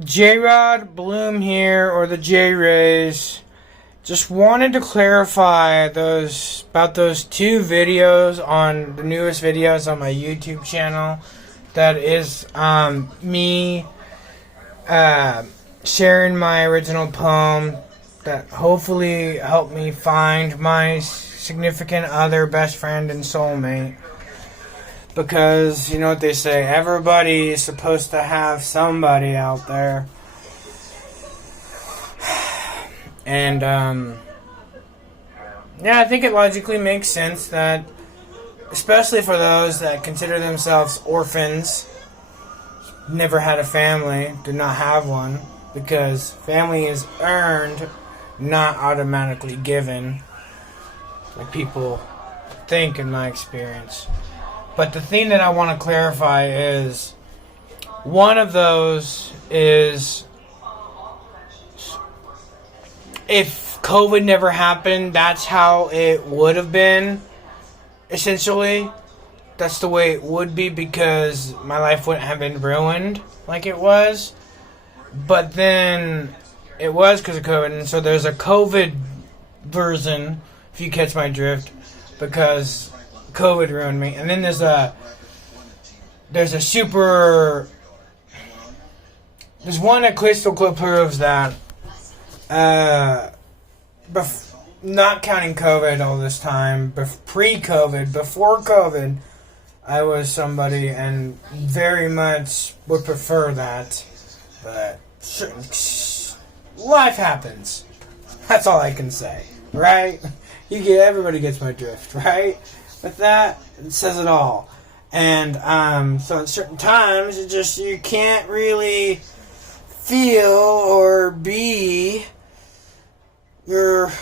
J-Rod Bloom here, or the J-Rays. Just wanted to clarify about those two videos on the newest videos on my YouTube channel. That is me sharing my original poem that hopefully helped me find my significant other, best friend, and soulmate. Because, you know what they say, everybody is supposed to have somebody out there. And, yeah, I think it logically makes sense that, especially for those that consider themselves orphans, never had a family, did not have one, because family is earned, not automatically given, like people think in my experience. But the thing that I want to clarify is, one of those is, if COVID never happened, that's how it would have been, essentially. That's the way it would be, because my life wouldn't have been ruined like it was. But then, it was because of COVID, and so there's a COVID version, if you catch my drift, because COVID ruined me. And then there's one that crystal clear proves that, not counting COVID all this time, pre-COVID, before COVID, I was somebody and very much would prefer that. But life happens. That's all I can say, right? Everybody gets my drift, right? With that, it says it all. And so at certain times, you can't really feel or be your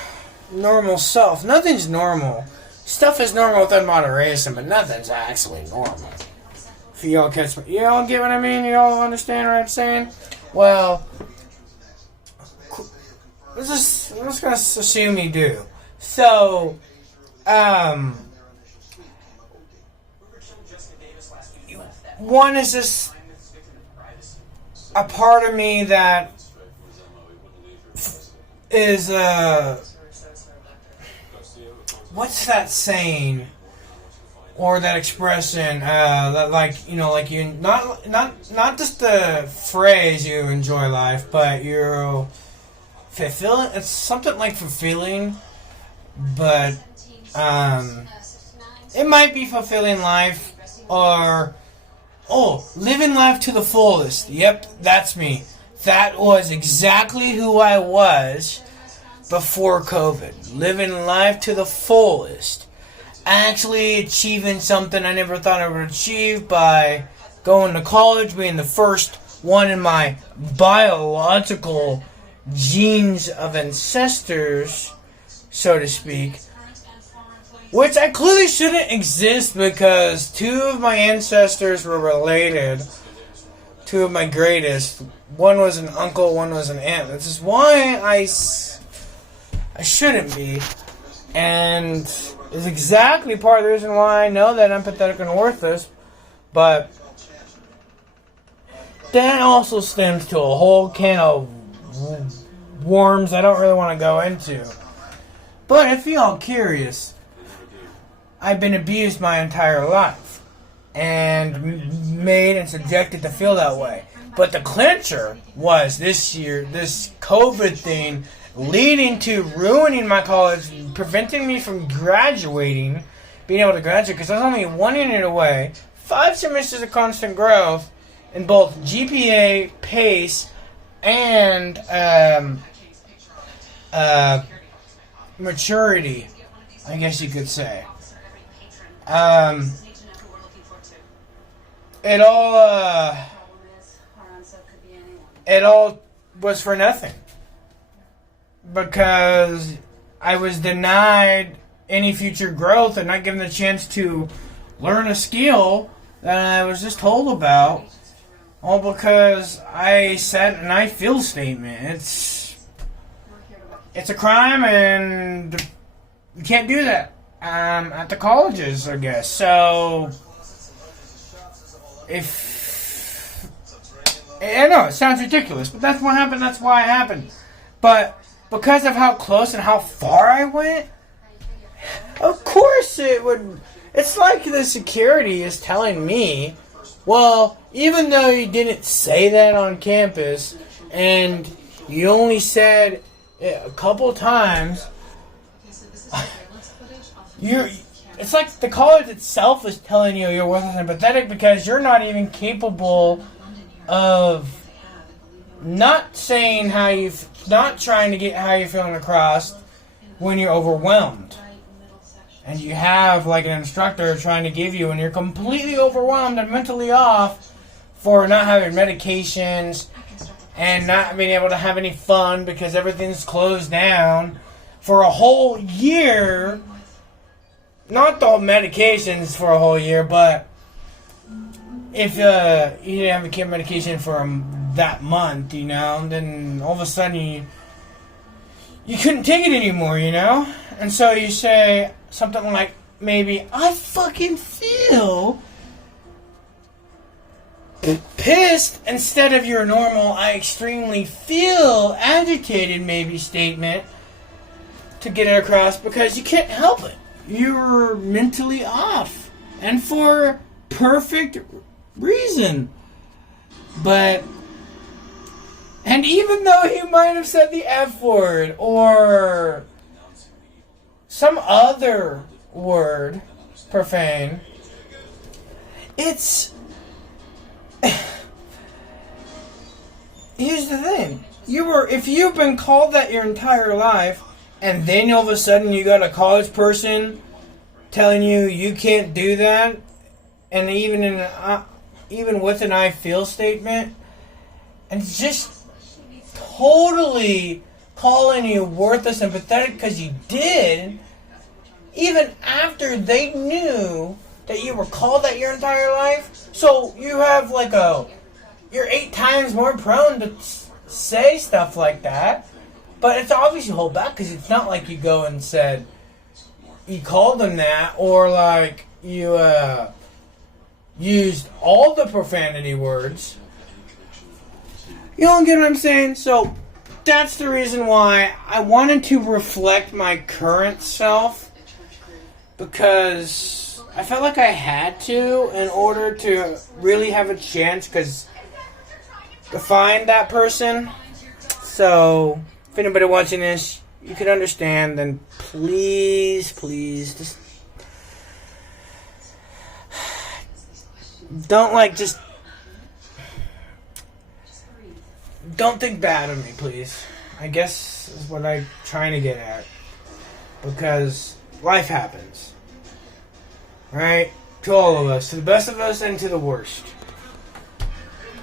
normal self. Nothing's normal. Stuff is normal within moderation, but nothing's actually normal. If you all catch me, you all get what I mean? You all understand what I'm saying? Well, I'm just gonna assume you do. So, one is just a part of me that is what's that saying or that expression that not just the phrase you enjoy life, but you're fulfilling. It's something like fulfilling, but it might be fulfilling life or living life to the fullest. Yep, that's me. That was exactly who I was before COVID. Living life to the fullest. Actually achieving something I never thought I would achieve by going to college, being the first one in my biological genes of ancestors, so to speak. Which I clearly shouldn't exist, because two of my ancestors were related. Two of my greatest. One was an uncle, one was an aunt. This is why I shouldn't be. And is exactly part of the reason why I know that I'm pathetic and worthless. But that also stems to a whole can of worms I don't really want to go into. But if y'all curious, I've been abused my entire life and made and subjected to feel that way. But the clincher was this COVID thing leading to ruining my college, preventing me from graduating, being able to graduate, because I was only 1 unit away, 5 semesters of constant growth in both GPA, pace, and maturity, I guess you could say. It all was for nothing, because I was denied any future growth and not given the chance to learn a skill that I was just told about, all because I said an I feel statement. It's a crime, and you can't do that at the colleges, I guess. So if I know, it sounds ridiculous, but that's what happened, that's why it happened. But because of how close and how far I went, of course it would. It's like the security is telling me, well, even though you didn't say that on campus, and you only said it a couple times, it's like the college itself is telling you you're worthless and pathetic because you're not even capable of not saying not trying to get how you're feeling across when you're overwhelmed. And you have like an instructor trying to give you, and you're completely overwhelmed and mentally off for not having medications and not being able to have any fun because everything's closed down for a whole year. Not the medications for a whole year, but if you didn't have a medication for that month, then all of a sudden you couldn't take it anymore, And so you say something like, maybe, I fucking feel pissed, instead of your normal, I extremely feel agitated, maybe, statement to get it across, because you can't help it. You're mentally off. And for perfect reason. And even though he might have said the F word or some other word, profane, here's the thing. If you've been called that your entire life, and then all of a sudden you got a college person telling you can't do that, and even with an I feel statement, and just totally calling you worthless and pathetic because you did, even after they knew that you were called that your entire life. So you have you're 8 times more prone to say stuff like that. But it's obviously hold back because it's not like you go and said you called them that, or like you used all the profanity words. You don't get what I'm saying? So that's the reason why I wanted to reflect my current self, because I felt like I had to in order to really have a chance to find that person. So if anybody watching this, you can understand, then please, just don't think bad of me, please. I guess is what I'm trying to get at. Because life happens. Right? To all of us. To the best of us and to the worst.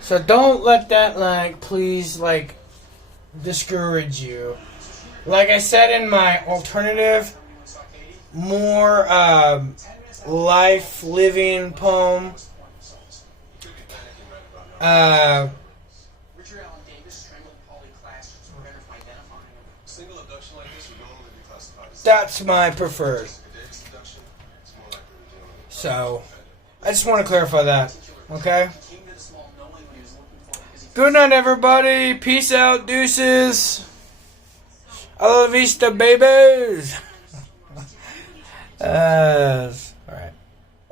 So don't let that, please, discourage you. Like I said in my alternative, more life-living poem, that's my preferred. So, I just want to clarify that. Okay? Good night, everybody. Peace out. Deuces. A la vista, babies.